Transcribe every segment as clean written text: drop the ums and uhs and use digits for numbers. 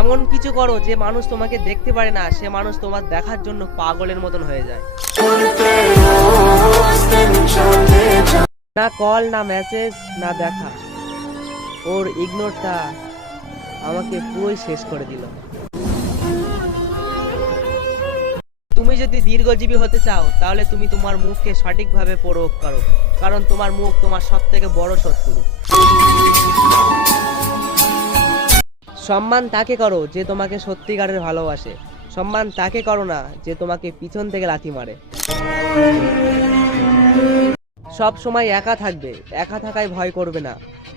এমন কিছু করো যে মানুষ তোমাকে দেখতে পারে না, সে মানুষ তোমার দেখার জন্য পাগলের মতন হয়ে যায়। না কল, না মেসেজ, না দেখা, ওর ইগনোরটা আমাকে পুরোই শেষ করে দিল। তুমি যদি দীর্ঘজীবী হতে চাও তাহলে তুমি তোমার মুখকে সঠিকভাবে প্রয়োগ করো, কারণ তোমার মুখ তোমার সবথেকে বড় শত্রু। সম্মান তাকে করো যে তোমাকে সত্যিকারের ভালোবাসে, সম্মান তাকে করো না যে তোমাকে পিছন থেকে লাথি মারে। সব সময় একা থাকবে, একা থাকায় ভয় করবে না,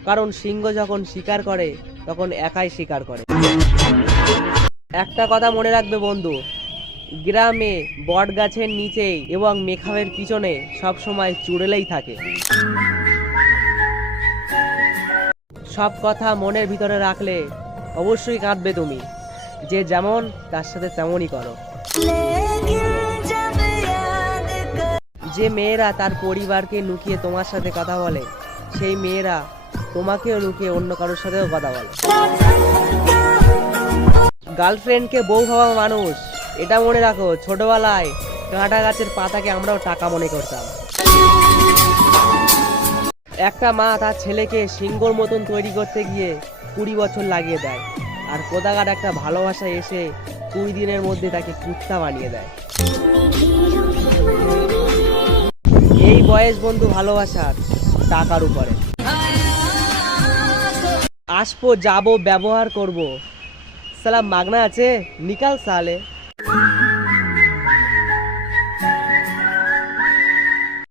কারণ সিংহ যখন শিকার করে তখন একাই শিকার করে। একটা কথা মনে রাখবে বন্ধু, গ্রামে বট গাছের নিচেই এবং মেকআপের পিছনে সব সময় চুড়েলেই থাকে। সব কথা মনের ভিতরে রাখলে অবশ্যই কাঁদবে তুমি। যে যেমন তার সাথে তেমনই করো। যে মেয়েরা তার পরিবারকে লুকিয়ে তোমার সাথে কথা বলে, সেই মেয়েরা তোমাকেও লুকিয়ে অন্য কারোর সাথেও কথা বলে। গার্লফ্রেন্ডকে বউ ভাবা মানুষ, এটা মনে রাখো। ছোটবেলায় কাঁটা গাছের পাতাকে আমরাও টাকা মনে করতাম। একটা মা তার ছেলেকে সিংহর মতন তৈরি করতে গিয়ে 20 বছর লাগিয়ে দেয়, আর কোদাগার একটা ভালোবাসা এসে 20 দিনের মধ্যে তাকে কুত্তা বানিয়ে দেয়। এই বয়স বন্ধু ভালোবাসার, টাকার উপরে। আসবো, যাবো, ব্যবহার করব, সালা মাগনা আছে, নিকাল সালে।